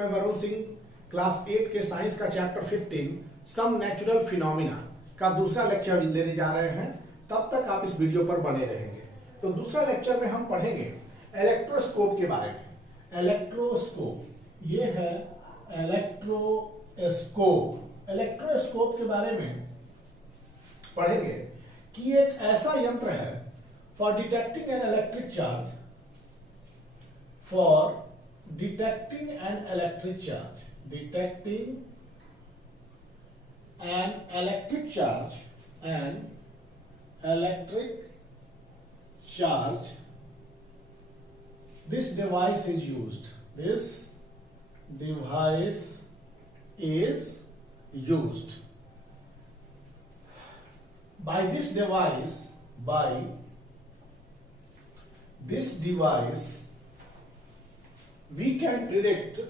मैं वरुण सिंह क्लास 8 के साइंस का चैप्टर 15 सम नेचुरल फिनोमिना का दूसरा लेक्चर लेने जा रहे हैं। तब तक आप इस वीडियो पर बने रहेंगे। तो दूसरा लेक्चर में हम पढ़ेंगे इलेक्ट्रोस्कोप के बारे में। इलेक्ट्रोस्कोप, ये है इलेक्ट्रोस्कोप। इलेक्ट्रोस्कोप के बारे में पढ़ेंगे कि एक ऐसा यंत्र है for detecting an electric charge, for detecting an electric charge, detecting an electric charge, this device is used, by this device we can predict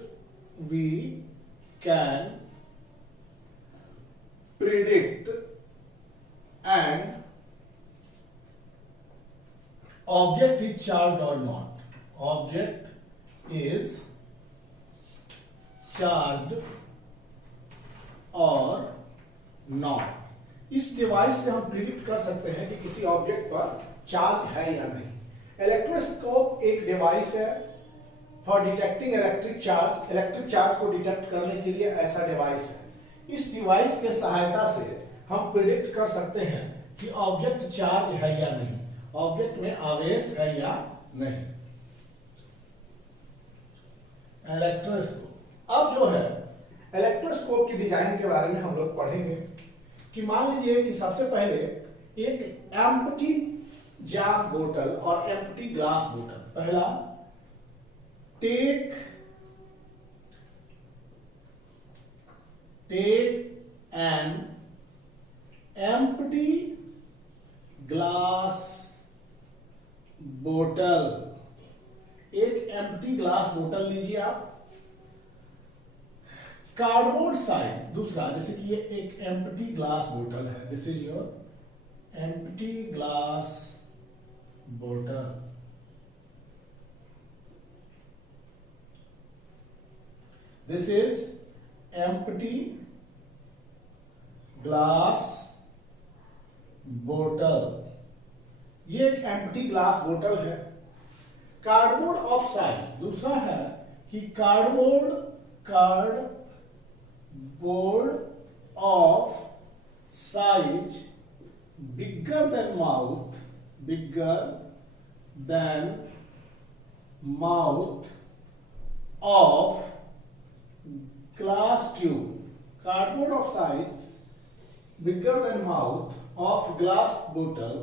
an object is charged or not. Object is charged or not. इस device से हम predict कर सकते हैं कि किसी object पर charge है या नहीं। इलेक्ट्रोस्कोप एक डिवाइस है फॉर डिटेक्टिंग इलेक्ट्रिक चार्ज को डिटेक्ट करने के लिए ऐसा डिवाइस है। इस डिवाइस के सहायता से हम प्रिडिक्ट कर सकते हैं कि ऑब्जेक्ट चार्ज है या नहीं, ऑब्जेक्ट में आवेश है या नहीं। इलेक्ट्रोस्कोप, अब जो है इलेक्ट्रोस्कोप की डिजाइन के बारे में हम लोग पढ़ेंगे कि मान लीजिए कि सबसे पहले एक एम्प्टी जैम बोतल और एम्प्टी ग्लास बोतल। पहला, take an empty glass bottle। एक एम्प्टी ग्लास बोतल लीजिए आप। कार्डबोर्ड साइड दूसरा, जैसे कि ये एक एम्प्टी ग्लास बोतल है, this is your empty glass बोतल। This is empty glass bottle। ये एक empty glass bottle है। कार्डबोर्ड ऑफ साइज दूसरा है कि cardboard of size bigger than mouth of glass tube। cardboard of size bigger than mouth of glass bottle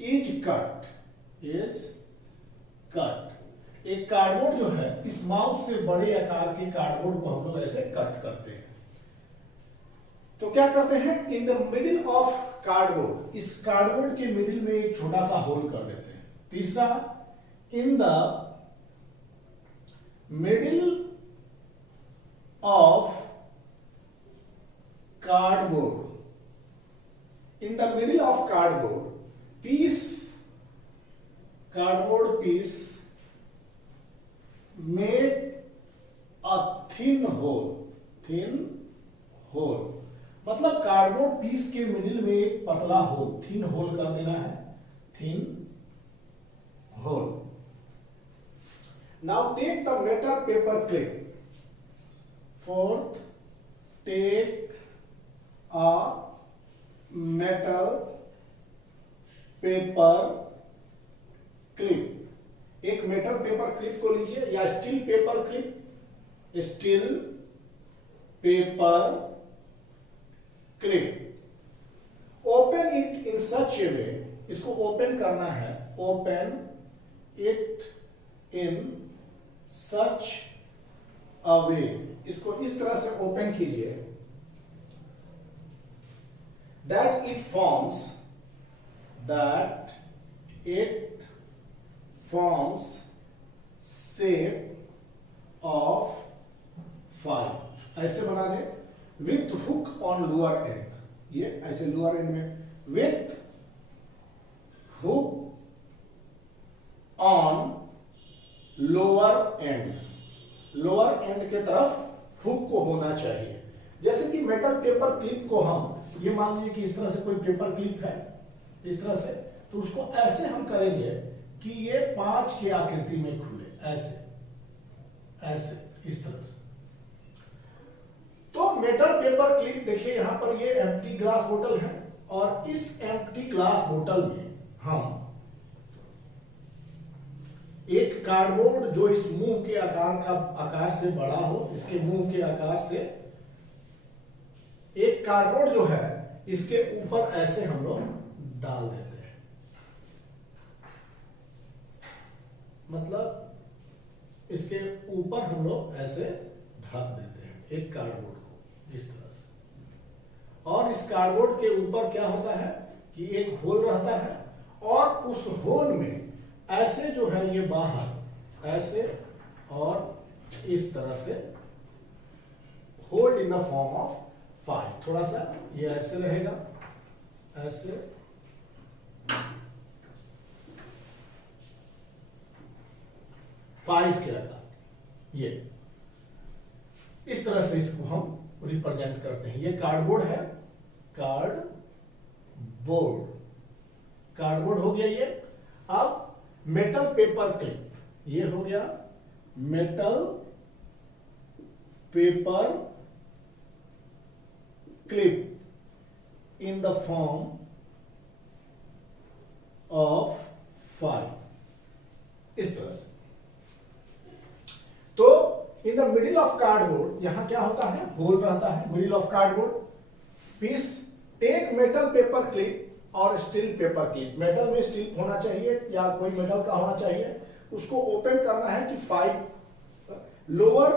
is cut। एक cardboard जो है इस माउथ से बड़े आकार के कार्डबोर्ड को हम लोग ऐसे कट करते हैं। तो क्या करते हैं, in the middle of cardboard, इस कार्डबोर्ड के मिडिल में एक छोटा सा होल कर देते हैं। तीसरा, in the middle of cardboard piece make a thin hole। मतलब कार्डबोर्ड पीस के मिडिल में एक पतला होल, थिन होल कर देना है, thin hole. Now take the metal paper clip। Fourth, take a metal paper clip। एक मेटल पेपर क्लिप को लीजिए या steel paper clip, steel paper clip. Open it in such a way, इसको open करना है, ओपन इट इन सच अ वे, इसको इस तरह से ओपन कीजिए that it forms shape of 5। ऐसे बना दे with hook on lower end, ये ऐसे लोअर एंड में with hook on lower end, lower end के तरफ हुक को होना चाहिए। जैसे कि मेटल पेपर क्लिप को हम, ये मान लीजिए कि इस तरह से कोई पेपर क्लिप है इस तरह से, तो उसको ऐसे हम करेंगे कि ये 5 की आकृति में खुले, ऐसे ऐसे इस तरह से। तो मेटल पेपर क्लिप देखिए यहां पर ये एम्प्टी ग्लास बोतल है और इस एम्प्टी ग्लास बोतल में हम एक कार्डबोर्ड जो इस मुंह के आकार से बड़ा हो, इसके मुंह के आकार से एक कार्डबोर्ड जो है इसके ऊपर ऐसे हम लोग डाल देते हैं, मतलब इसके ऊपर हम लोग ऐसे ढक देते हैं एक कार्डबोर्ड को इस तरह से। और इस कार्डबोर्ड के ऊपर क्या होता है कि एक होल रहता है और उस होल में ऐसे जो है ये बाहर ऐसे और इस तरह से hold in the form of 5, थोड़ा सा ये ऐसे रहेगा, ऐसे 5 के आकार, ये इस तरह से इसको हम रिप्रेजेंट करते हैं। ये कार्डबोर्ड है, कार्डबोर्ड, कार्डबोर्ड हो गया ये। अब मेटल पेपर क्लिप, ये हो गया metal paper clip in the form of 5, इस तरह से। तो in the middle of cardboard, यहां क्या होता है, होल रहता है middle of cardboard piece. Take metal paper clip और स्टील पेपर क्लिप, मेटल में स्टील होना चाहिए या कोई मेटल का होना चाहिए, उसको ओपन करना है कि 5 लोअर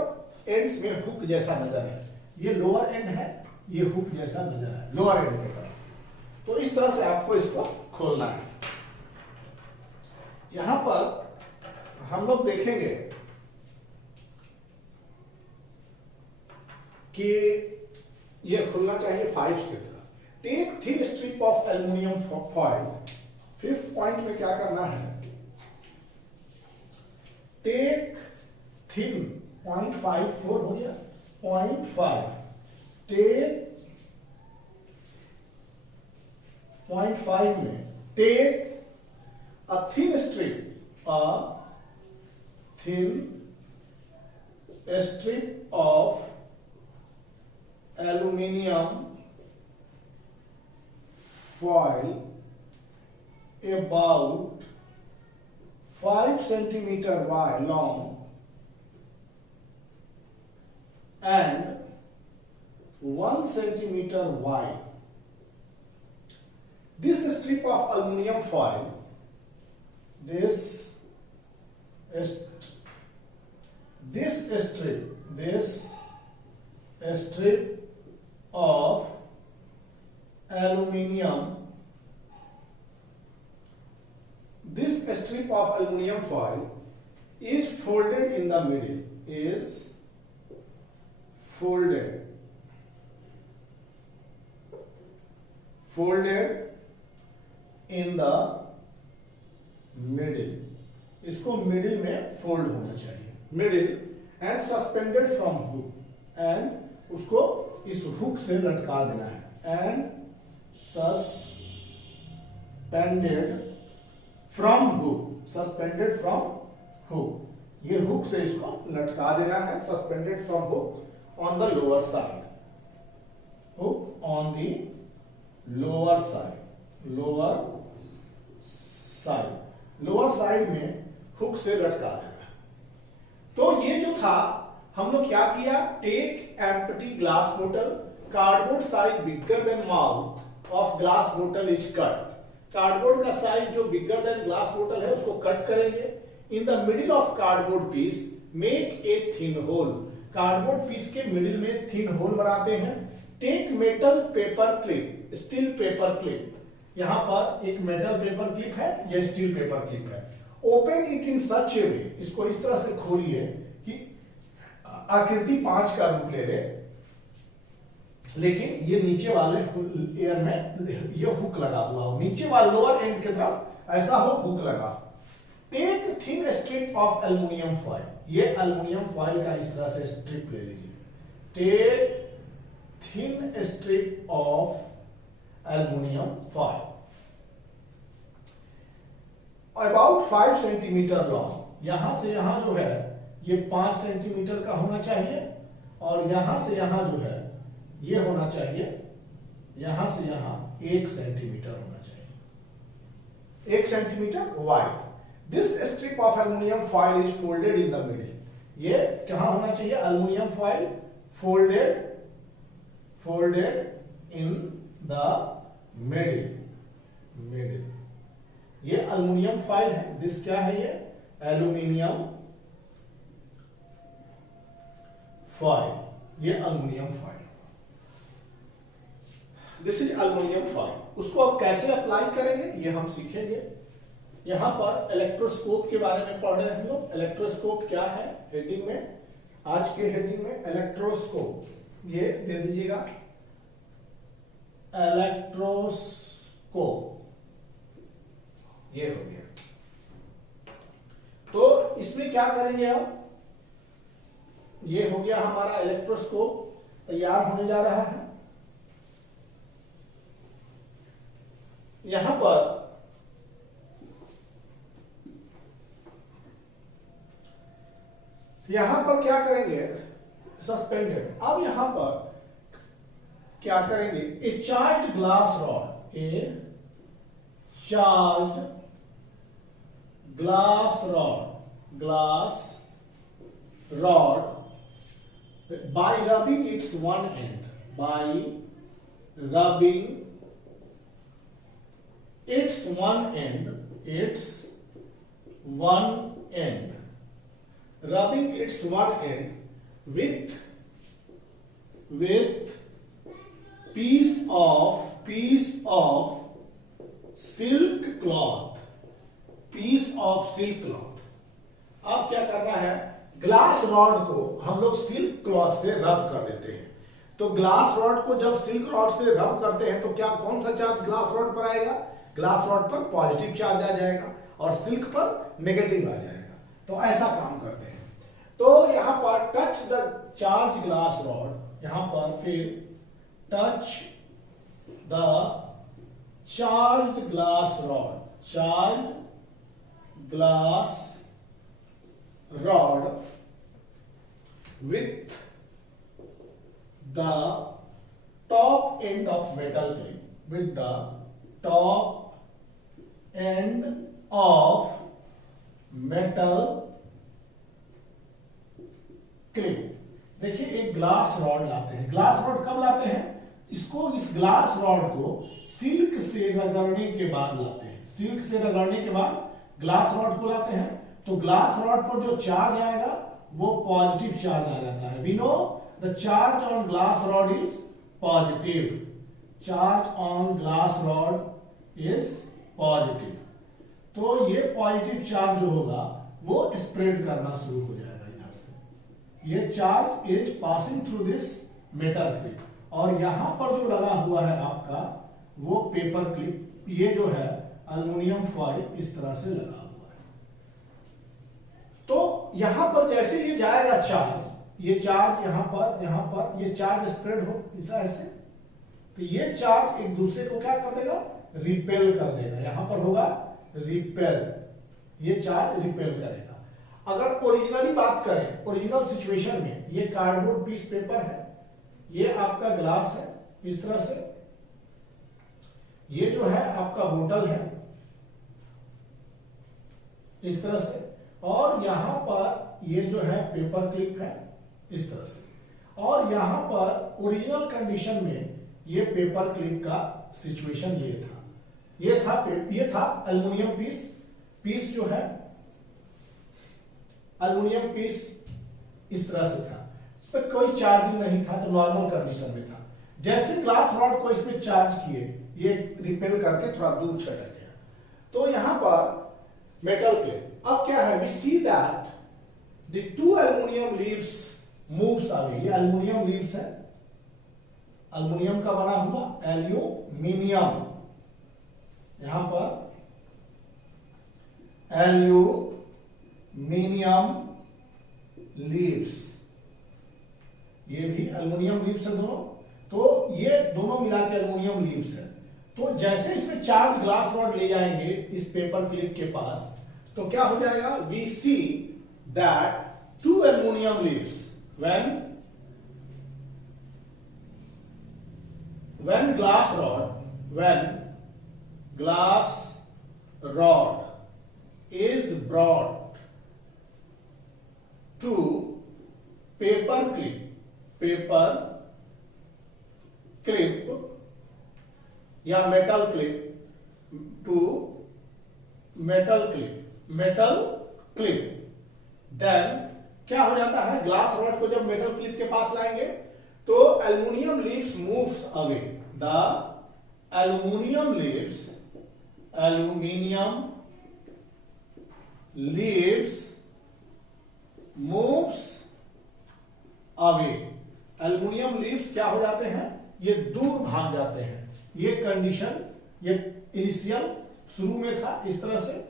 एंड्स में हुक जैसा नजर है, ये लोअर एंड है, ये हुक जैसा नजर है लोअर एंड के तरफ। तो इस तरह से आपको इसको खोलना है। यहां पर हम लोग देखेंगे कि ये खुलना चाहिए 5 से। Take thin strip of aluminium foil, 5th point में क्या करना है, टेक थिन 0.54 हो गया 0.5, टेक 0.5 में take a thin strip, of aluminium foil about 5 centimeter wide long and 1 centimeter wide. This strip of aluminum foil, this strip of aluminium, this strip of aluminum foil is folded in the middle, is folded in the middle, इसको middle में fold होना चाहिए, middle, and suspended from hook, and उसको इस hook से लटका देना है, and suspended from hook, suspended from hook, ये हुक से इसको लटका देना है, suspended from hook on the lower side, hook on the lower side, lower side में हुक से लटका देना है। तो ये जो था हम लोग क्या किया, टेक एम्प्टी ग्लास बोतल, cardboard size bigger than mouth of glass बोतल इज कट, कार्डबोर्ड का साइज जो बिगर देन ग्लास बोतल है उसको कट करेंगे। In the middle of cardboard piece make a thin hole, cardboard piece के मिडिल में थिन होल बनाते हैं। Take metal paper clip, steel paper clip, यहां पर एक मेटल पेपर क्लिप है, यह स्टील पेपर क्लिप है। Open it in such a way, इसको इस तरह से खोलिए कि आकृति 5 का रूप ले ले, लेकिन ये नीचे वाले एयर में ये हुक लगा हुआ हो, नीचे वाले लोअर एंड की तरफ ऐसा हो हुक लगा। Take thin strip of aluminium foil, ये एल्युमिनियम फॉइल का इस तरह से स्ट्रिप ले लीजिए, take thin strip of aluminium foil about 5 centimetre long, यहां से यहां जो है ये 5 सेंटीमीटर का होना चाहिए, और यहां से यहां जो है ये होना चाहिए, यहां से यहां 1 सेंटीमीटर होना चाहिए, 1 centimetre wide. This strip of aluminium foil is folded in the middle, ये कहां होना चाहिए, aluminium foil folded in the middle, ये एल्युमिनियम फॉइल है। दिस क्या है, ये एल्युमिनियम फॉइल, ये aluminium foil, this is aluminium foil. उसको अब कैसे अप्लाई करेंगे ये हम सीखेंगे। यहां पर इलेक्ट्रोस्कोप के बारे में पढ़ रहे हैं हम लोग। इलेक्ट्रोस्कोप क्या है, हेडिंग में, आज के हेडिंग में इलेक्ट्रोस्कोप, ये दे दीजिएगा इलेक्ट्रोस्कोप, ये हो गया। तो इसमें क्या करेंगे हम, ये हो गया हमारा इलेक्ट्रोस्कोप तैयार होने जा रहा है। यहां पर क्या करेंगे, सस्पेंडेड। अब यहां पर क्या करेंगे, ए charge glass rod, A charge glass rod by rubbing its one end, by rubbing its one end, rubbing its one end with piece of silk cloth, अब क्या करना है, ग्लास रॉड को हम लोग सिल्क क्लॉथ से रब कर देते हैं। तो ग्लास रॉड को जब सिल्क रॉड से रब करते हैं तो क्या, कौन सा चार्ज ग्लास रॉड पर आएगा, ग्लास रॉड पर पॉजिटिव चार्ज आ जाएगा और सिल्क पर नेगेटिव आ जाएगा। तो ऐसा काम करते हैं। तो यहां पर touch the charge glass rod, यहां पर फिर touch the charge glass rod with the top end of metal clip, with the top end of metal clip। देखिए एक ग्लास रॉड लाते हैं, ग्लास रॉड कब लाते हैं, इसको, इस ग्लास रॉड को सिल्क से रगड़ने के बाद लाते हैं, सिल्क से रगड़ने के बाद ग्लास रॉड को लाते हैं। तो ग्लास रॉड पर जो चार्ज आएगा वो पॉजिटिव चार्ज आ जाता है। We know the charge on glass rod is positive, charge on glass rod is positive. तो ये पॉजिटिव चार्ज जो होगा वो स्प्रेड करना शुरू हो जाएगा इधर से, ये charge is passing through this metal clip, और यहां पर जो लगा हुआ है आपका वो पेपर क्लिप, ये जो है एल्युमिनियम फॉइल इस तरह से लगा हुआ है। तो यहां पर जैसे ये जाएगा चार्ज, ये चार्ज यहां पर ये चार्ज स्प्रेड हो इस ऐसे, तो ये चार्ज एक दूसरे को क्या कर देगा, रिपेल कर देगा। यहां पर होगा रिपेल, ये चार्ज रिपेल करेगा। अगर ओरिजिनली बात करें, ओरिजिनल सिचुएशन में ये कार्डबोर्ड पीस पेपर है, ये आपका ग्लास है इस तरह से, ये जो है आपका बोतल है इस तरह से, और यहां पर ये जो है पेपर क्लिप है इस तरह से, और यहां पर ओरिजिनल कंडीशन में ये पेपर क्लिप का सिचुएशन ये था एल्युमिनियम पीस जो है एल्युमिनियम पीस इस तरह से था, इस पर कोई चार्जिंग नहीं था, तो नॉर्मल कंडीशन में था। जैसे ग्लास रॉड को इसमें चार्ज किए, ये रिपेल करके थोड़ा दूर चला गया, तो यहां पर मेटल क्लिप। अब क्या है, we see that the two aluminium leaves moves away, ये एल्युमिनियम लीव्स है, एल्युमिनियम का बना हुआ एल्यूमिनियम, यहां पर एल्यूमिनियम लीव्स, ये भी एल्युमिनियम लीव्स है दोनों, तो ये दोनों मिला के एल्युमिनियम लीव्स है। तो जैसे इसमें चार्ज ग्लास रॉड ले जाएंगे इस पेपर क्लिप के पास, तो क्या हो जाएगा, we see that two aluminium leaves when glass rod is brought to paper clip या metal clip, then क्या हो जाता है, ग्लास रॉड को जब मेटल क्लिप के पास लाएंगे तो aluminium leaves moves away, the aluminium leaves moves away, aluminium leaves क्या हो जाते हैं, ये दूर भाग जाते हैं। ये कंडीशन ये इनिशियल शुरू में था इस तरह से।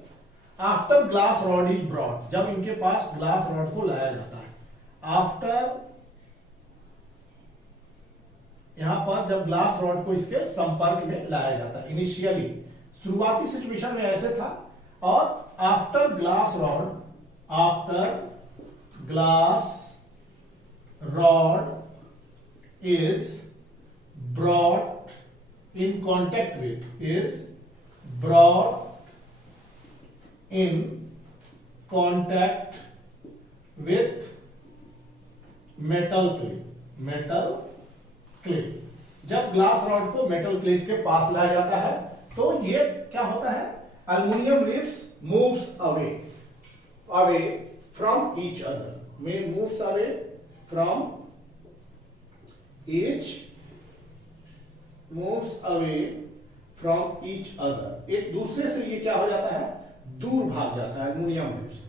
After glass rod is brought, जब इनके पास ग्लास रॉड को लाया जाता है, आफ्टर यहां पर जब ग्लास रॉड को इसके संपर्क में लाया जाता है, इनिशियली शुरुआती सिचुएशन में ऐसे था, और after glass rod is brought in contact with metal clip, जब ग्लास रॉड को मेटल क्लिप के पास लाया जाता है तो ये क्या होता है, aluminium leaves moves away from each other, moves away from each other, एक दूसरे से ये क्या हो जाता है, दूर भाग जाता है एल्युमिनियम लीव्स।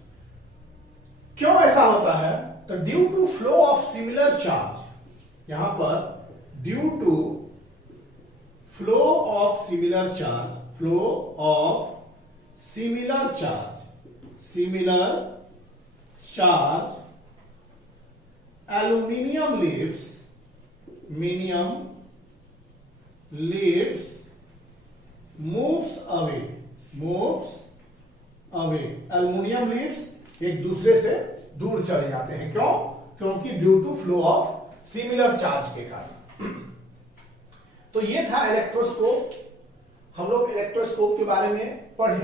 क्यों ऐसा होता है, तो due to flow of similar charge, यहां पर due to flow of similar charge aluminium leaves moves away, aluminium leaves एक दूसरे से दूर चले जाते हैं। क्यों, क्योंकि due to flow of similar charge के कारण। तो ये था इलेक्ट्रोस्कोप। हम लोग इलेक्ट्रोस्कोप के बारे में पढ़े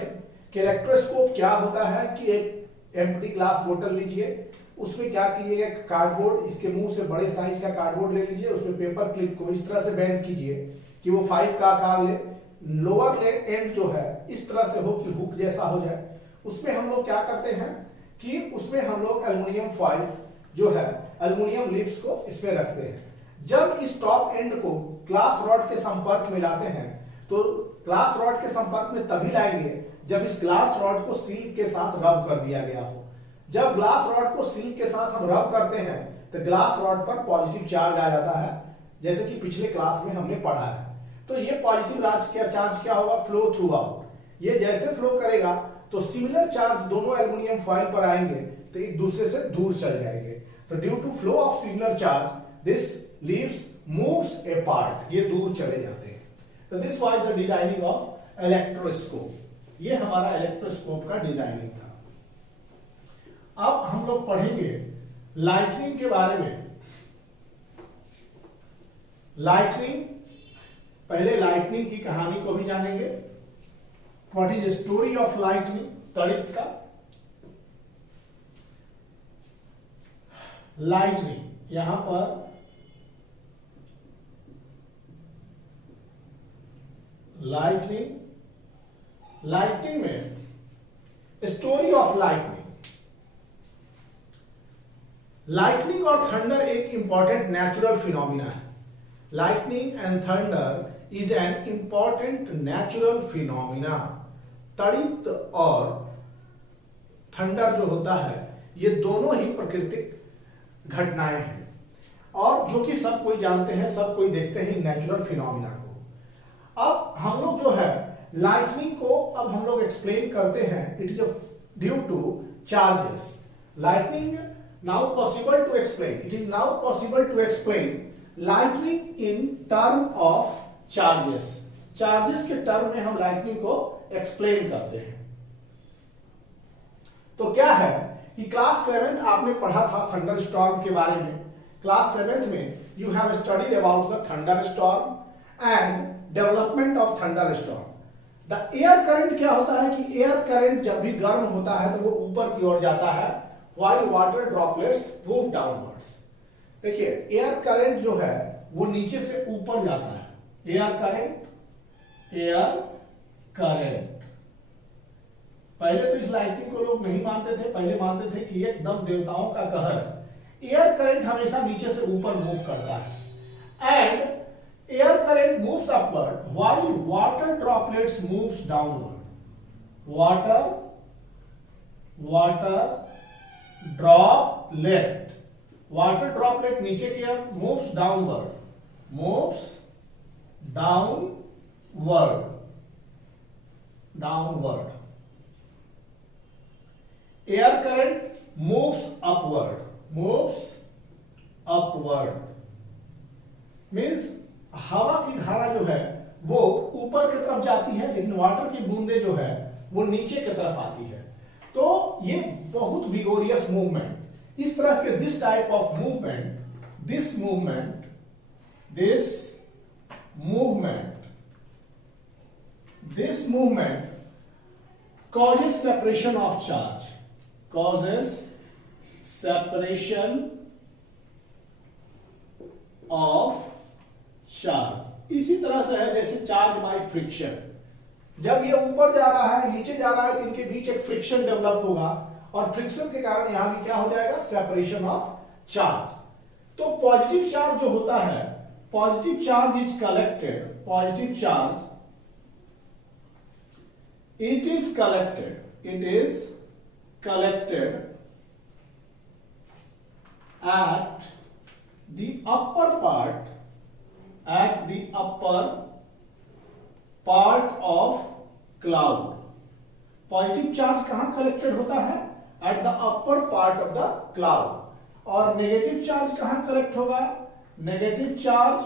कि इलेक्ट्रोस्कोप क्या होता है, कि एक एम्प्टी ग्लास बोतल लीजिए, उसमें क्या कीजिएगा, कार्डबोर्ड, इसके मुंह से बड़े साइज का कार्डबोर्ड ले लीजिए, उसमें पेपर क्लिप को इस तरह से बेंड कीजिए कि वो 5 का आकार ले, लोअर एंड जो है इस तरह से हो कि हुक जैसा हो जाए। उसमें हम लोग क्या करते हैं कि उसमें हम लोग एल्युमिनियम फॉइल जो है, एल्युमिनियम लीव्स को इसमें रखते हैं। जब इस टॉप एंड को ग्लास रॉड के संपर्क में लाते हैं, तो ग्लास रॉड के संपर्क में तभी लाएंगे जब इस ग्लास रॉड को सिल्क के साथ रब कर दिया गया हो। जब ग्लास रॉड को सिल्क के साथ हम रब करते हैं तो ग्लास रॉड पर पॉजिटिव चार्ज आ जाता है, जैसे कि पिछले क्लास में हमने पढ़ा है। तो ये पॉजिटिव चार्ज क्या होगा, फ्लो थ्रू आउट। ये जैसे फ्लो करेगा तो सिमिलर चार्ज दोनों एल्युमिनियम फॉइल पर आएंगे तो एक दूसरे से दूर चल जाएंगे। तो due to flow of similar charge this leaves moves apart, ये दूर चले जाते हैं। तो this was the designing of electroscope. ये हमारा इलेक्ट्रोस्कोप का डिजाइनिंग था। अब हम लोग पढ़ेंगे लाइटनिंग के बारे में। लाइटनिंग, पहले लाइटनिंग की कहानी को भी जानेंगे। What is story of lightning, तड़ित का। लाइटनिंग, यहां पर लाइटनिंग में स्टोरी ऑफ लाइटनिंग और थंडर एक इंपॉर्टेंट नेचुरल फिनोमिना है। Lightning and thunder is an important natural phenomena. तड़ित और थंडर जो होता है ये दोनों ही प्राकृतिक घटनाएं हैं और जो कि सब कोई जानते हैं, सब कोई देखते हैं नेचुरल फिनोमिना को। अब हम लोग जो है लाइटनिंग को अब हम लोग एक्सप्लेन करते हैं। It is a due to charges. Lightning now possible to explain. It is now possible to explain lightning in term of charges. Charges के टर्म में हम लाइटनिंग को एक्सप्लेन करते हैं। तो क्या है कि क्लास 7th आपने पढ़ा था थंडर स्टॉर्म के बारे में। क्लास 7th में you have studied about the thunder storm and development of thunder storm. The air current क्या होता है कि एयर करंट जब भी गर्म होता है तो वो ऊपर की ओर जाता है, while water droplets move downwards. देखिए एयर करंट जो है वो नीचे से ऊपर जाता है। एयर करंट पहले तो इस लाइटनिंग को लोग नहीं मानते थे, पहले मानते थे कि एकदम देवताओं का कहर है। एयर करंट हमेशा नीचे से ऊपर मूव करता है and air current moves upward while water droplets moves downward. Water droplet नीचे की ओर moves downward. Air current moves upward means हवा की धारा जो है वो ऊपर की तरफ जाती है, लेकिन वाटर की बूंदे जो है वो नीचे की तरफ आती है। तो ये बहुत विगोरियस मूवमेंट, इस तरह के this type of movement, this movement causes separation of charge, इसी तरह से है जैसे चार्ज बाय फ्रिक्शन। जब ये ऊपर जा रहा है नीचे जा रहा है तो इनके बीच एक फ्रिक्शन डेवलप होगा और फ्रिक्शन के कारण यहां भी क्या हो जाएगा, सेपरेशन ऑफ चार्ज। तो पॉजिटिव चार्ज जो होता है, positive charge is collected, it is collected at the upper part of cloud। Positive charge कहां कलेक्टेड होता है, at the upper part of the cloud. और नेगेटिव चार्ज कहां कलेक्ट होगा, नेगेटिव चार्ज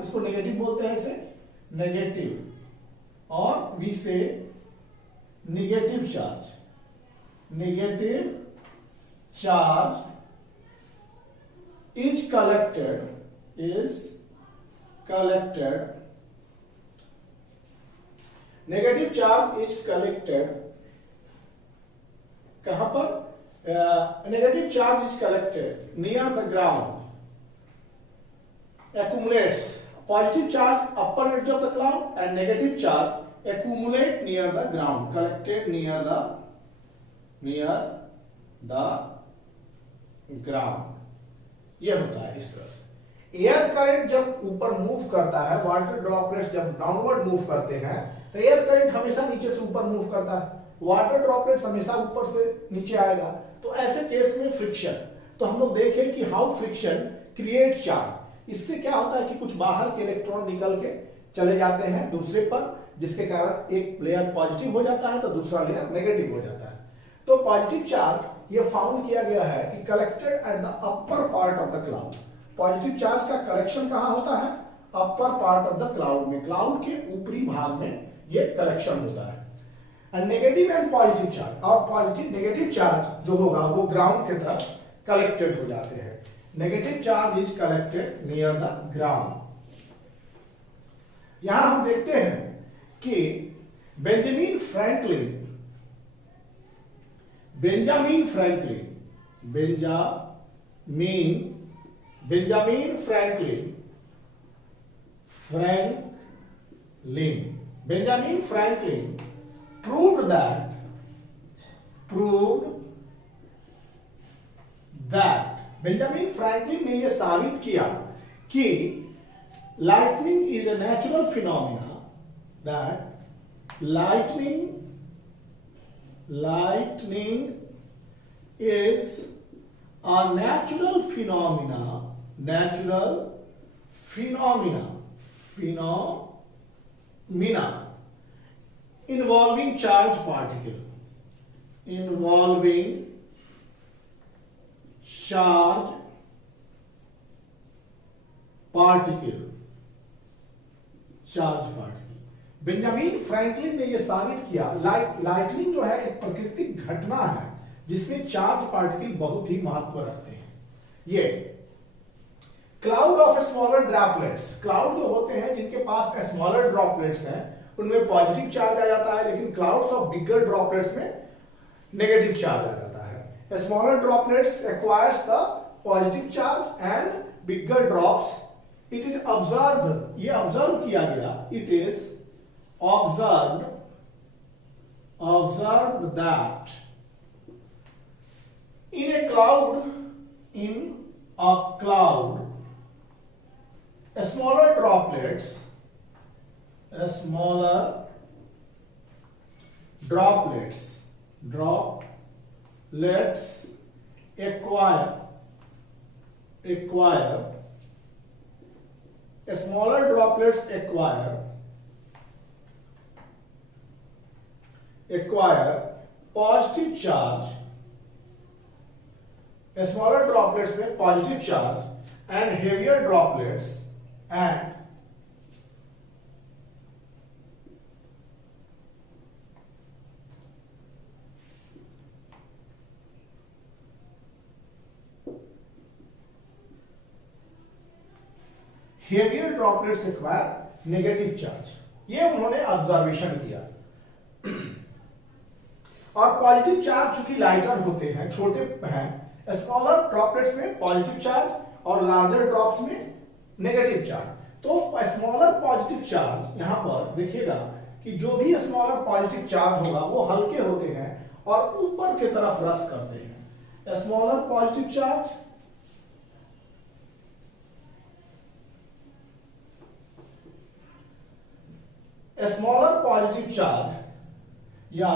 इसको नेगेटिव बोलते हैं, ऐसे नेगेटिव, और वी से negative charge is collected negative charge is collected कहां पर, negative charge is collected near the ground, accumulates, positive charge upper edge of the cloud and negative charge accumulate near the ground, collected near the ground। यह होता है इस तरह से। Air current जब ऊपर मूव करता है, वाटर ड्रॉपलेट्स जब डाउनवर्ड मूव करते हैं तो एयर करंट हमेशा नीचे से ऊपर मूव करता है, वाटर ड्रॉपलेट्स हमेशा ऊपर से नीचे आएगा। तो ऐसे केस में फ्रिक्शन, तो हम लोग देखें कि हाउ फ्रिक्शन क्रिएट चार्ज। इससे क्या होता है कि कुछ बाहर के इलेक्ट्रॉन निकल के चले जाते हैं दूसरे पर, जिसके कारण एक लेयर पॉजिटिव हो जाता है तो दूसरा लेयर नेगेटिव हो जाता है। तो पॉजिटिव चार्ज ये फाउंड किया गया है कि collected at the upper part of the cloud. Positive charge का कलेक्शन कहां होता है, upper part of the cloud में, क्लाउड के ऊपरी भाग में ये कलेक्शन होता है। And negative and positive charge, और पॉजिटिव नेगेटिव चार्ज जो होगा वो ग्राउंड की तरफ कलेक्टेड हो जाते हैं। Negative charge is collected near the ground. यहां हम देखते हैं कि Benjamin Franklin proved that Benjamin Franklin ने यह साबित किया कि lightning is a natural phenomena, that lightning is a natural phenomena involving charge particle, involving charge particle, charge particle. Benjamin Franklin ने यह साबित किया लाइटनिंग जो है एक प्राकृतिक घटना है जिसमें चार्ज पार्टिकल बहुत ही महत्व रखते हैं। ये cloud of smaller droplets, cloud जो होते हैं जिनके पास स्मॉलर ड्रॉपलेट्स हैं उनमें पॉजिटिव चार्ज आ जाता है, लेकिन क्लाउड्स ऑफ बिगर ड्रॉपलेट्स में नेगेटिव चार्ज आ जाता है। Smaller droplets acquires the positive charge and bigger drops, it is observed, ये ऑब्जर्व किया गया, it is observed that in a cloud, smaller droplets acquire positive charge, smaller droplets में positive charge and heavier droplets acquire negative charge। ये उन्होंने observation किया। और positive charge चूंकि lighter होते हैं, छोटे हैं, स्मॉलर ड्रॉपलेट्स में पॉजिटिव चार्ज और लार्जर ड्रॉप्स में नेगेटिव चार्ज। तो स्मॉलर पॉजिटिव चार्ज यहां पर देखिएगा कि जो भी स्मॉलर पॉजिटिव चार्ज होगा वो हल्के होते हैं और ऊपर की तरफ रस करते हैं। स्मॉलर पॉजिटिव चार्ज या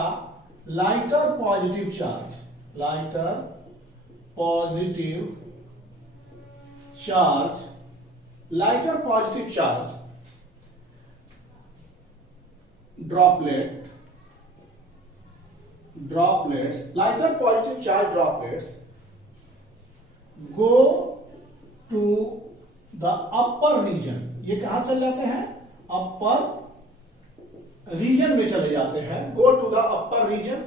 lighter positive charge, lighter positive charge lighter positive charge droplets go to the upper region. ये कहां चले जाते हैं? अपर रीजन में चले जाते हैं। Go to the upper region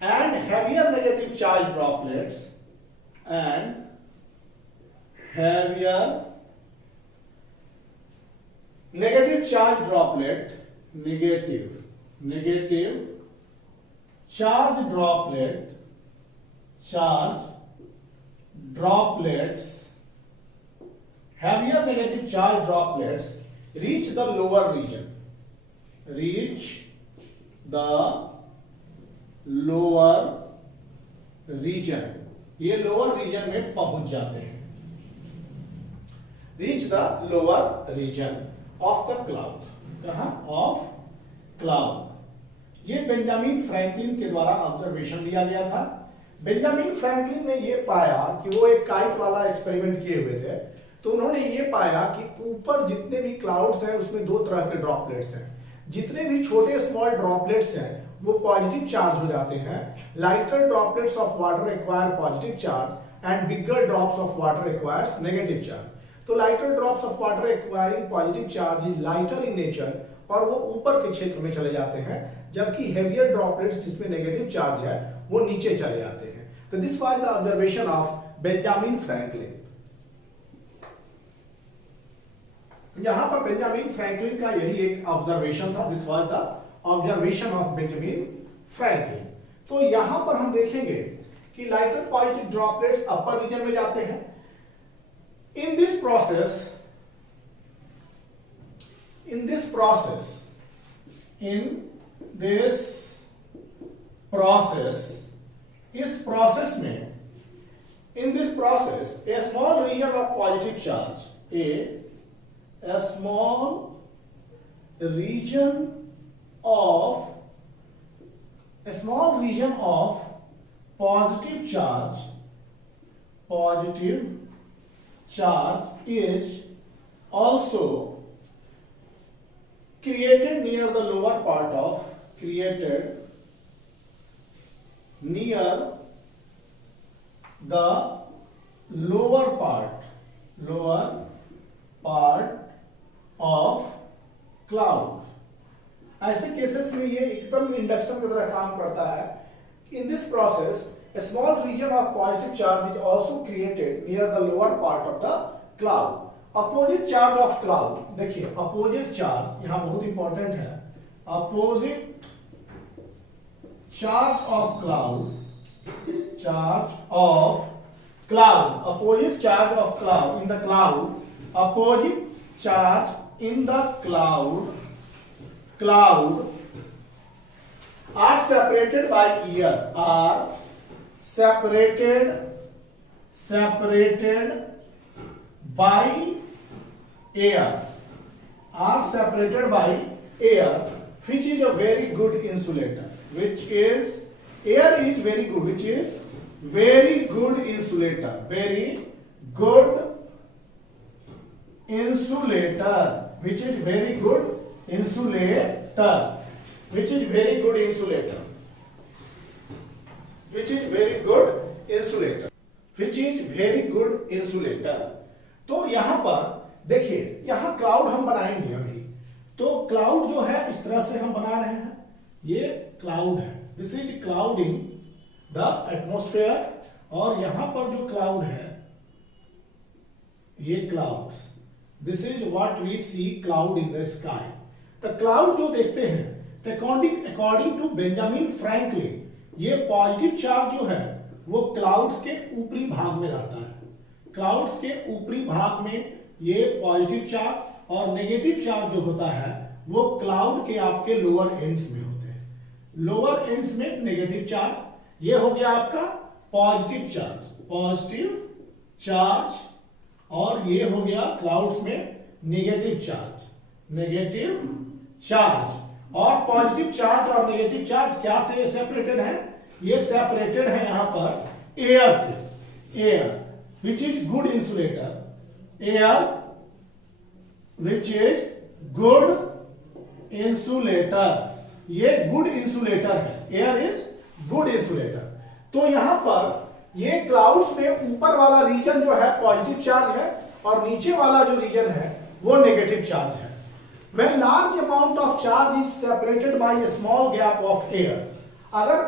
and heavier negative charge droplets negative charge droplets heavier negative charge droplets reach the lower region, ये लोअर रीजन में पहुंच जाते हैं। Reach the lower region of the cloud, कहां? Of cloud. ये Benjamin Franklin के द्वारा observation लिया गया था। बेंजामिन फ्रैंकलिन ने ये पाया कि वो एक काइट वाला एक्सपेरिमेंट किए हुए थे, तो उन्होंने ये पाया कि ऊपर जितने भी क्लाउड्स हैं उसमें दो तरह के ड्रॉपलेट्स हैं। जितने भी छोटे स्मॉल ड्रॉपलेट्स हैं वो पॉजिटिव चार्ज हो जाते हैं। Lighter droplets of water acquire positive charge and bigger drops of water acquires negative charge. तो lighter drops of water acquiring positive charge is lighter in nature और वो ऊपर के क्षेत्र में चले जाते हैं, जबकि हेवियर ड्रॉपलेट्स जिसमें नेगेटिव चार्ज है वो नीचे चले जाते हैं। तो this was the observation of Benjamin Franklin. यहां पर बेंजामिन फ्रैंकलिन का यही एक ऑब्जर्वेशन था। This was the observation of Benjamin Franklin. तो यहां पर हम देखेंगे कि लाइटर पॉजिटिव ड्रॉपलेट्स अपर रीजन में जाते हैं। In this process, a small region of positive charge, a small region of positive charge is also created near the lower part of created near the lower part of cloud। ऐसे cases में ये एकदम induction की तरह काम करता है। In this process a small region of positive charge is also created near the lower part of the cloud। Opposite charge of cloud, देखिए अपोजिट चार्ज यहां बहुत इंपॉर्टेंट है। Opposite charge of cloud, opposite charge of cloud in the cloud, opposite charge in the cloud are separated by air, are separated by air, are separated by air, which is a very good insulator, which is air is very good, which is very good insulator, very good insulator, which is very good insulator, which is very good insulator, which is very good insulator, which is very good insulator। तो यहां पर देखिए, यहां cloud हम बनाएंगे अभी। तो cloud जो है इस तरह से हम बना रहे हैं, ये क्लाउड है, this is clouding the atmosphere. और यहां पर जो क्लाउड है ये clouds, this is what we see cloud in the sky. The cloud जो देखते हैं अकॉर्डिंग टू बेंजामिन फ्रैंकलिन, ये पॉजिटिव चार्ज जो है वो क्लाउड्स के ऊपरी भाग में रहता है। क्लाउड्स के ऊपरी भाग में ये पॉजिटिव चार्ज और नेगेटिव चार्ज जो होता है वो क्लाउड के आपके लोअर एंड्स में होते हैं। लोअर एंड्स में नेगेटिव चार्ज, ये हो गया आपका पॉजिटिव चार्ज, और ये हो गया क्लाउड्स में नेगेटिव चार्ज। और पॉजिटिव चार्ज और नेगेटिव चार्ज क्या से सेपरेटेड है? ये सेपरेटेड है यहां पर एयर से। Air which is good insulator, air which is good insulator, ये गुड इंसुलेटर है, एयर इज गुड इंसुलेटर। तो यहां पर ये क्लाउड्स में ऊपर वाला रीजन जो है पॉजिटिव चार्ज है और नीचे वाला जो रीजन है वो नेगेटिव चार्ज है। When large amount of charge is separated by a small gap of air, अगर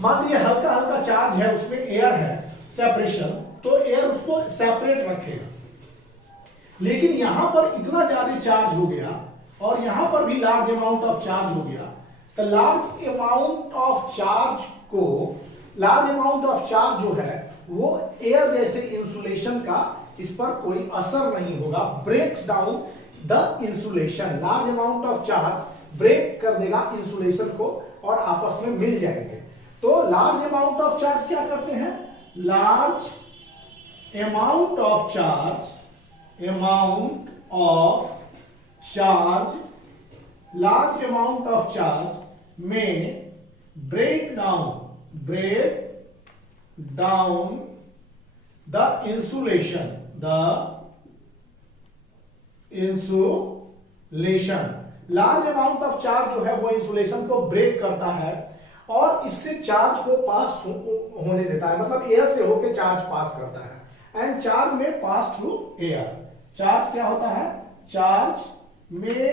मान लीजिए हल्का हल्का चार्ज है उसमें एयर है सेपरेशन, तो एयर उसको सेपरेट रखेगा। लेकिन यहां पर इतना ज्यादा चार्ज हो गया और यहां पर भी लार्ज अमाउंट ऑफ चार्ज हो गया, तो लार्ज अमाउंट ऑफ चार्ज जो है वो एयर जैसे इंसुलेशन का इस पर कोई असर नहीं होगा, breaks down the insulation. Large amount of charge break कर देगा इंसुलेशन को और आपस में मिल जाएंगे। तो लार्ज अमाउंट ऑफ चार्ज क्या करते हैं? लार्ज अमाउंट ऑफ चार्ज में break down the insulation, large amount of charge जो है वो इंसुलेशन को ब्रेक करता है और इससे चार्ज को पास होने देता है, मतलब एयर से होकर चार्ज पास करता है। एंड चार्ज में पास थ्रू एयर, चार्ज क्या होता है? चार्ज में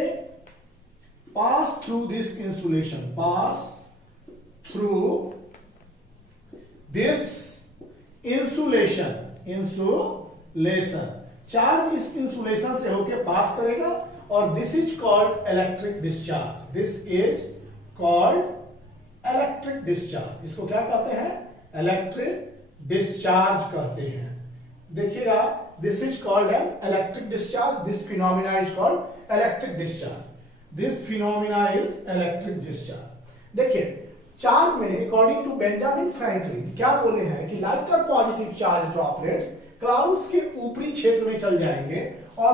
pass through this insulation, pass through this insulation, charge इस इंसुलेशन से होकर पास करेगा और this is called electric discharge. This is called electric discharge. इसको क्या कहते हैं? इलेक्ट्रिक डिस्चार्ज कहते हैं। देखिएगा, this is called an electric discharge, this phenomena is called electric discharge, this phenomena is electric discharge. देखिए, चार्ज में अकॉर्डिंग टू बेंजामिन फ्रैंकलिन क्या बोले हैं कि lighter positive charge droplets clouds के ऊपरी क्षेत्र में चल जाएंगे और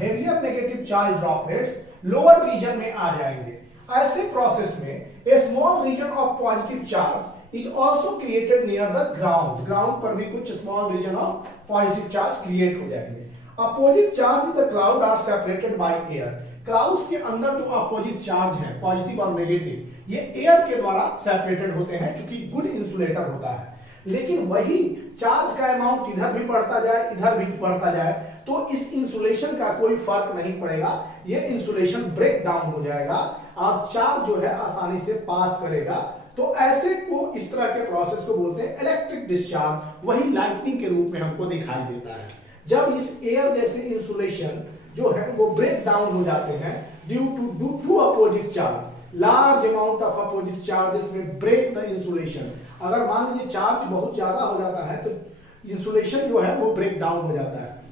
heavier negative charge droplets lower region में आ जाएंगे। ऐसे प्रोसेस में a small region of positive charge is also created near the ground, ground पर भी कुछ small region of positive charge create हो जाएंगे। Opposite charge in the cloud are separated by air. Clouds के अंदर जो अपोजिट चार्ज है, positive और नेगेटिव, ये एयर के द्वारा सेपरेटेड होते हैं, क्योंकि गुड इंसुलेटर होता है। लेकिन वही चार्ज का अमाउंट इधर भी बढ़ता जाए, इधर भी बढ़ता जाए, तो इस इंसुलेशन का कोई फर्क नहीं पड़ेगा, ये इंसुलेशन ब्रेक डाउन हो जाएगा और चार्ज जो है आसानी से पास करेगा। तो ऐसे को, इस तरह के प्रोसेस को बोलते हैं इलेक्ट्रिक डिस्चार्ज। वही लाइटनिंग के रूप में हमको दिखाई देता है जब इस एयर जैसे इंसुलेशन जो है वो ब्रेक डाउन हो जाते हैं due to opposite charge. Large amount of opposite charges में ब्रेक द इंसुलेशन। अगर मान लीजिए चार्ज बहुत ज्यादा हो जाता है तो इंसुलेशन जो है वो ब्रेक डाउन हो जाता है,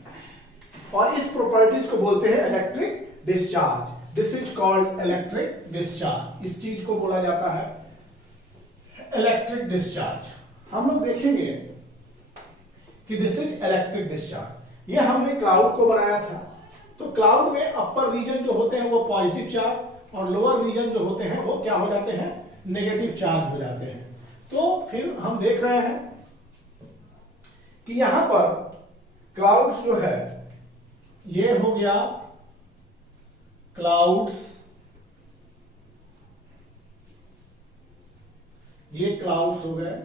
और इस प्रॉपर्टीज को बोलते हैं electric discharge. This is called electric discharge. इस चीज को बोला जाता है इलेक्ट्रिक डिस्चार्ज। हम लोग देखेंगे कि दिस इज इलेक्ट्रिक डिस्चार्ज। ये हमने क्लाउड को बनाया था, तो क्लाउड में अपर रीजन जो होते हैं वो पॉजिटिव चार्ज और लोअर रीजन जो होते हैं वो क्या हो जाते हैं, नेगेटिव चार्ज हो जाते हैं। तो फिर हम देख रहे हैं कि यहां पर क्लाउड्स जो है ये हो गया क्लाउड्स, ये क्लाउड्स हो गए,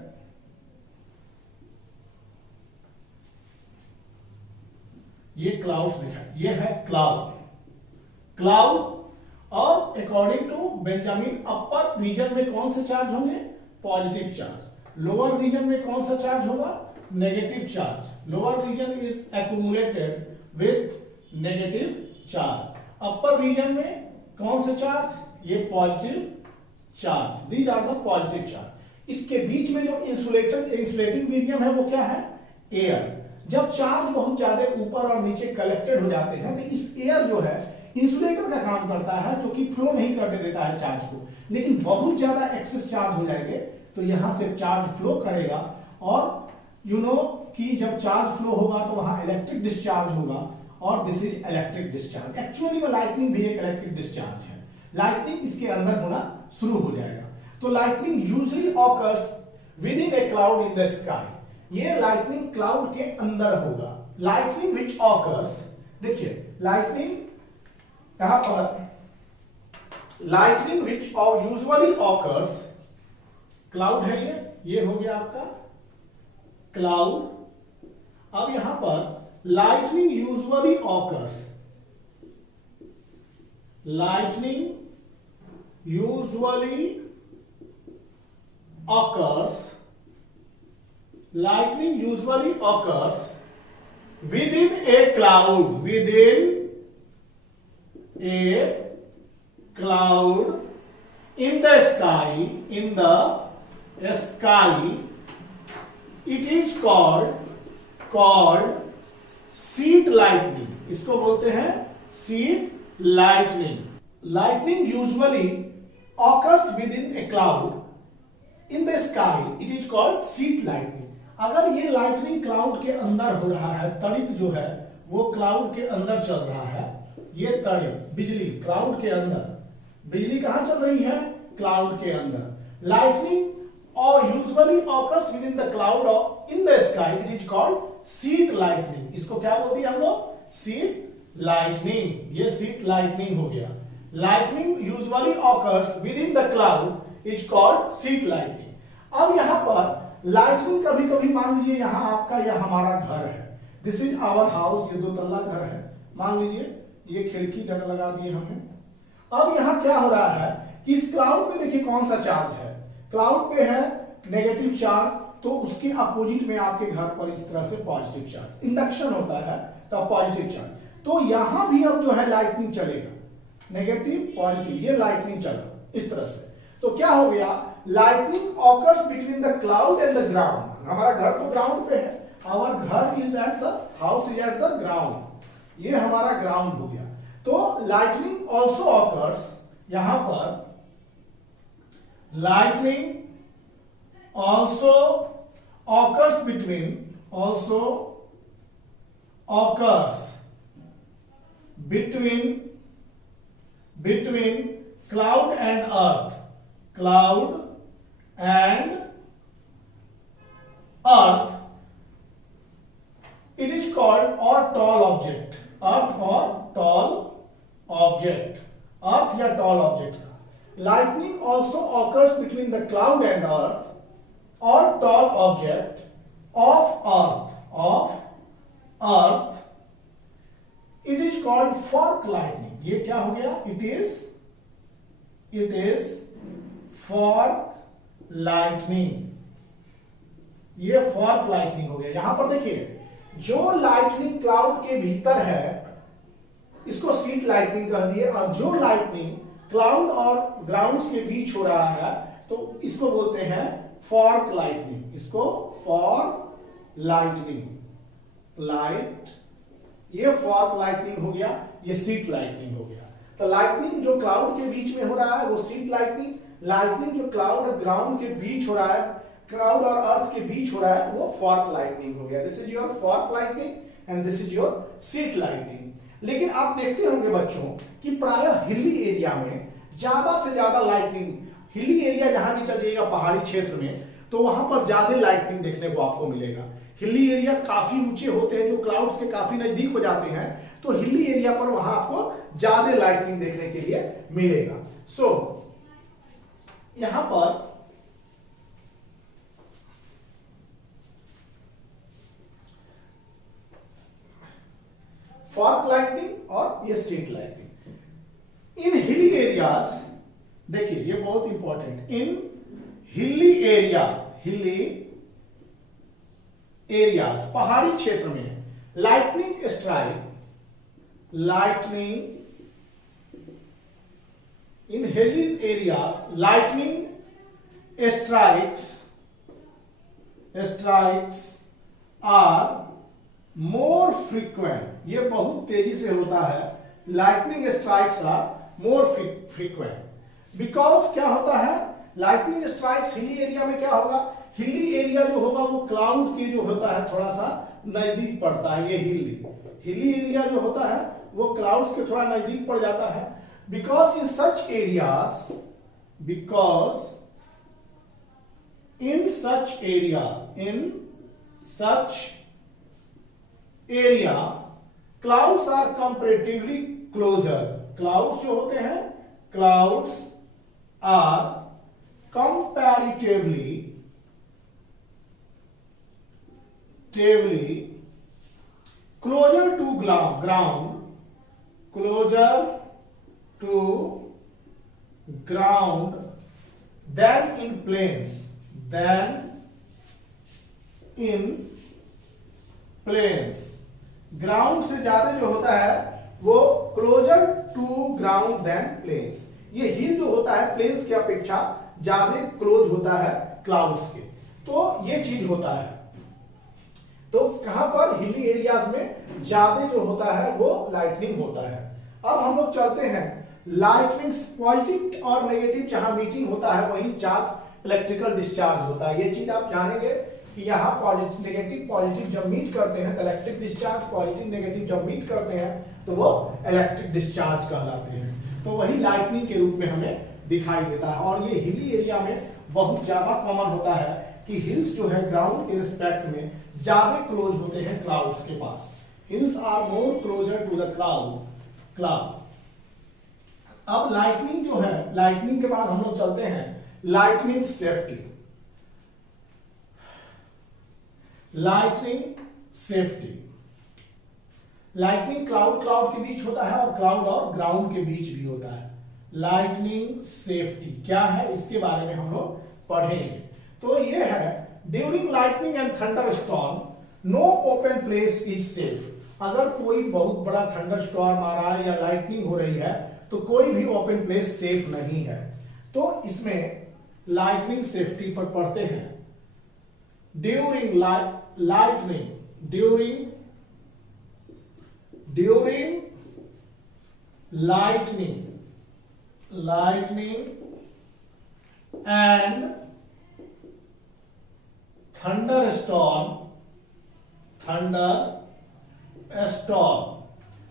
ये क्लाउड्स दिखा, ये है क्लाउड। क्लाउड और according to Benjamin upper region में कौन से चार्ज होंगे, पॉजिटिव चार्ज। लोअर रीजन में कौन सा चार्ज होगा, negative charge. Lower region is accumulated with negative charge. Upper region में कौन से चार्ज, ये positive charge. These are the positive charge. इसके बीच में जो इंसुलेटिंग मीडियम है वो क्या है, एयर। जब चार्ज बहुत ज्यादा ऊपर और नीचे कलेक्टेड हो जाते हैं तो इस एयर जो है इंसुलेटर का काम करता है, जो कि फ्लो नहीं करने देता है चार्ज को। लेकिन बहुत ज्यादा एक्सेस चार्ज हो जाएंगे तो यहां से चार्ज फ्लो करेगा, और यू नो कि जब चार्ज फ्लो होगा तो वहां इलेक्ट्रिक डिस्चार्ज होगा, और this is electric discharge. Actually में लाइटनिंग भी एक इलेक्ट्रिक डिस्चार्ज है। लाइटनिंग इसके अंदर होना शुरू हो जाएगा। तो lightning usually occurs with in A cloud in the sky. ये लाइटनिंग क्लाउड के अंदर होगा। लाइटनिंग विच ऑकर्स, देखिए लाइटनिंग यहां पर, लाइटनिंग विच और यूजुअली ऑकर्स, क्लाउड है ये हो गया आपका क्लाउड। अब यहां पर lightning usually occurs, lightning usually occurs, lightning usually occurs within a cloud, within a cloud in the sky, in the sky. It is called seed lightning. इसको बोलते हैं seed lightning. Lightning usually occurs within a cloud in the sky. It is called seed lightning. अगर ये lightning cloud के अंदर हो रहा है, तड़ित जो है वो क्लाउड के अंदर चल रहा है, ये तड़ित बिजली क्लाउड के अंदर, बिजली कहां चल रही है, क्लाउड के अंदर। लाइटनिंग और usually occurs within the cloud और in the sky, it is called seed lightning. इसको क्या बोलते हैं हम लोग, सीड लाइटनिंग। ये सीड लाइटनिंग हो गया। Lightning usually occurs within the cloud is called seed lightning. अब यहां पर लाइटनिंग कभी कभी मान लीजिए यहां आपका या हमारा घर है, दिस इज आवर हाउस, ये 2 तल्ला घर है, मान लीजिए ये खिड़की लगा दिए हमने। अब यहां क्या हो रहा है कि इस क्लाउड पे देखिए कौन सा चार्ज है, क्लाउड पे है नेगेटिव चार्ज, तो उसके अपोजिट में आपके घर पर इस तरह से पॉजिटिव चार्ज, इंडक्शन होता है तो पॉजिटिव चार्ज। तो यहां भी अब जो है लाइटनिंग चलेगा, नेगेटिव पॉजिटिव, ये लाइटनिंग चला इस तरह से। तो क्या हो गया, lightning occurs between the cloud and the ground. हमारा घर तो ग्राउंड पे है, आवर घर is at the house is at the ground, ये हमारा ग्राउंड हो गया। तो लाइटनिंग ऑल्सो ऑकर्स, यहां पर lightning also occurs between, also occurs between cloud and earth, cloud and earth it is called और टॉल ऑब्जेक्ट, अर्थ और tall object, earth या टॉल ऑब्जेक्ट का। Lightning also occurs between the cloud and earth और tall object of earth, it is called fork lightning. ये क्या हो गया? It is fork lightning, ये फॉर्क लाइटनिंग हो गया। यहां पर देखिए, जो लाइटनिंग क्लाउड के भीतर है इसको सीट लाइटनिंग कह दिए, और जो लाइटनिंग क्लाउड और ग्राउंड्स के बीच हो रहा है तो इसको बोलते हैं फॉर्क लाइटनिंग। इसको फॉर्क लाइटनिंग, ये फॉर्क लाइटनिंग हो गया, ये सीट लाइटनिंग हो गया। तो लाइटनिंग जो क्लाउड के बीच में हो रहा है वो सीट लाइटनिंग, लाइटनिंग जो क्लाउड और ग्राउंड के बीच हो रहा है, क्लाउड और अर्थ के बीच हो रहा है, वो फॉर्क लाइटनिंग हो गया। This is your fork lightning and this is your seat lightning. लेकिन आप देखते होंगे बच्चों कि प्रायः हिली एरिया में ज्यादा से ज्यादा लाइटनिंग, हिली एरिया जहां भी चलिएगा पहाड़ी क्षेत्र में तो वहां पर ज्यादा लाइटनिंग देखने को आपको मिलेगा। हिली एरिया काफी ऊंचे होते हैं, जो क्लाउड्स के काफी नजदीक हो जाते हैं, तो हिली एरिया पर वहां आपको ज्यादा लाइटनिंग देखने के लिए मिलेगा। सो यहां पर फॉर्क लाइटनिंग और ये seat lightning. In hilly areas, देखिए ये बहुत इंपॉर्टेंट, इन हिली एरियाज पहाड़ी क्षेत्र में lightning in hilly areas lightning strikes are more frequent, ये बहुत तेजी से होता है। Lightning strikes are more frequent because क्या होता है, लाइटनिंग स्ट्राइक्स हिली एरिया में क्या होगा, हिली एरिया जो होगा वो क्लाउड के जो होता है थोड़ा सा नजदीक पड़ता है। ये हिली एरिया जो होता है वो क्लाउड्स के थोड़ा नजदीक पड़ जाता है। Because in such area clouds are comparatively closer, clouds जो होते हैं, clouds are comparatively closer to ground than in plains, ground से ज्यादा जो होता है वो closer to ground than plains. ये हिल जो होता है प्लेन्स की अपेक्षा ज्यादा क्लोज होता है क्लाउड्स के, तो ये चीज होता है। तो कहां पर हिली एरियाज में ज्यादा जो होता है वो लाइटनिंग होता है। अब हम लोग चलते हैं लाइटनिंग पॉजिटिव और नेगेटिव जहां मीटिंग होता है वहीं चार्ज इलेक्ट्रिकल डिस्चार्ज होता है। ये चीज आप जानेंगे कि यहाँ पॉजिटिव नेगेटिव पॉजिटिव जब मीट करते हैं तो इलेक्ट्रिक डिस्चार्ज, पॉजिटिव नेगेटिव जब मीट करते हैं तो वो इलेक्ट्रिक डिस्चार्ज कहलाते हैं। तो वही लाइटनिंग के रूप में हमें दिखाई देता है। और ये हिली एरिया में बहुत ज्यादा कॉमन होता है कि हिल्स जो है ग्राउंड के रिस्पेक्ट में ज्यादा क्लोज होते हैं क्लाउड्स के पास। Hills are more closer to the cloud. अब लाइटनिंग जो है, लाइटनिंग के बाद हम लोग चलते हैं लाइटनिंग सेफ्टी। लाइटनिंग क्लाउड के बीच होता है और क्लाउड और ग्राउंड के बीच भी होता है। लाइटनिंग सेफ्टी क्या है इसके बारे में हम लोग पढ़ेंगे। तो ये है during lightning and thunderstorm no open place is safe. अगर कोई बहुत बड़ा थंडर स्टॉर्म आ रहा है या लाइटनिंग हो रही है तो कोई भी ओपन प्लेस सेफ नहीं है। तो इसमें लाइटनिंग सेफ्टी पर पढ़ते हैं। During lightning and thunderstorm,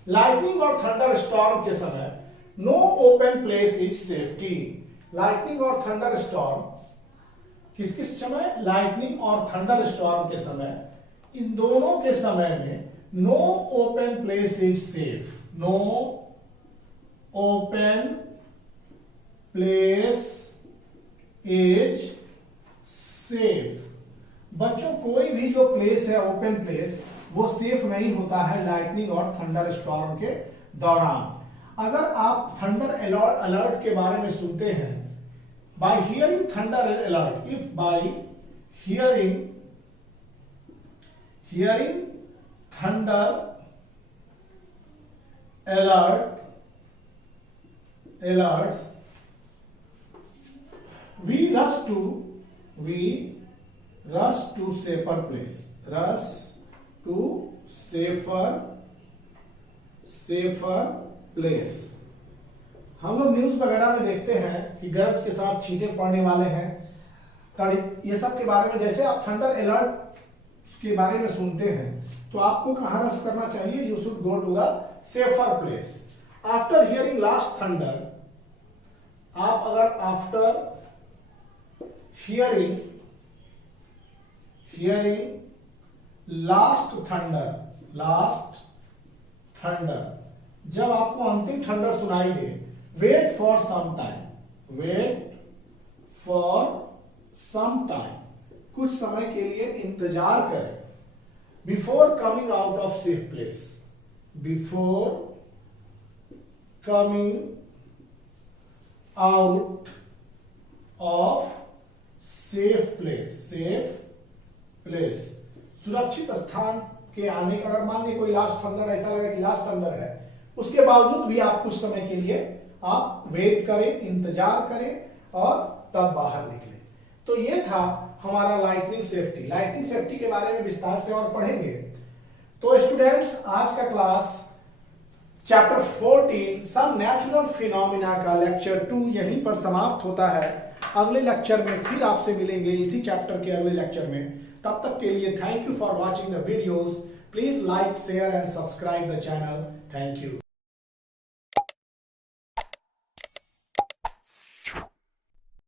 lightning और थंडर स्टॉर्म के समय no open place is safety. Lightning और थंडर स्टॉर्म किस किस समय, लाइटनिंग और थंडर स्टॉर्म के समय इन दोनों के समय में no open place is safe, no open place is safe. बच्चों कोई भी जो प्लेस है ओपन प्लेस वो सेफ नहीं होता है लाइटनिंग और थंडर स्टॉर्म के दौरान। अगर आप थंडर अलर्ट के बारे में सुनते हैं, bye hearing thunder alert, if bye hearing thunder alerts, we rush to safer place, हम लोग न्यूज वगैरह में देखते हैं कि गरज के साथ छींटे पड़ने वाले हैं, ये सब के बारे में। जैसे आप थंडर अलर्ट के बारे में सुनते हैं तो आपको कहां रश करना चाहिए? You should go to the safer place. After hearing last thunder, आप अगर आफ्टर हियरिंग लास्ट थंडर, जब आपको अंतिम थंडर सुनाई दे, वेट फॉर सम टाइम, कुछ समय के लिए इंतजार करें। Before coming out of safe place, सुरक्षित स्थान के आने का। अगर मान लीजिए कोई लास्ट थंडर ऐसा लगे कि लास्ट थंडर है, उसके बावजूद भी आप कुछ समय के लिए आप वेट करें, इंतजार करें और तब बाहर निकलें। तो ये था हमारा लाइटनिंग सेफ्टी के बारे में विस्तार से और पढ़ेंगे। तो स्टूडेंट्स, आज का class chapter 14 some natural phenomena का लेक्चर 2 यहीं पर समाप्त होता है। अगले लेक्चर में फिर आपसे मिलेंगे इसी चैप्टर के अगले लेक्चर में। तब तक के लिए thank you for watching the videos. Please like, share and subscribe the channel. Thank you.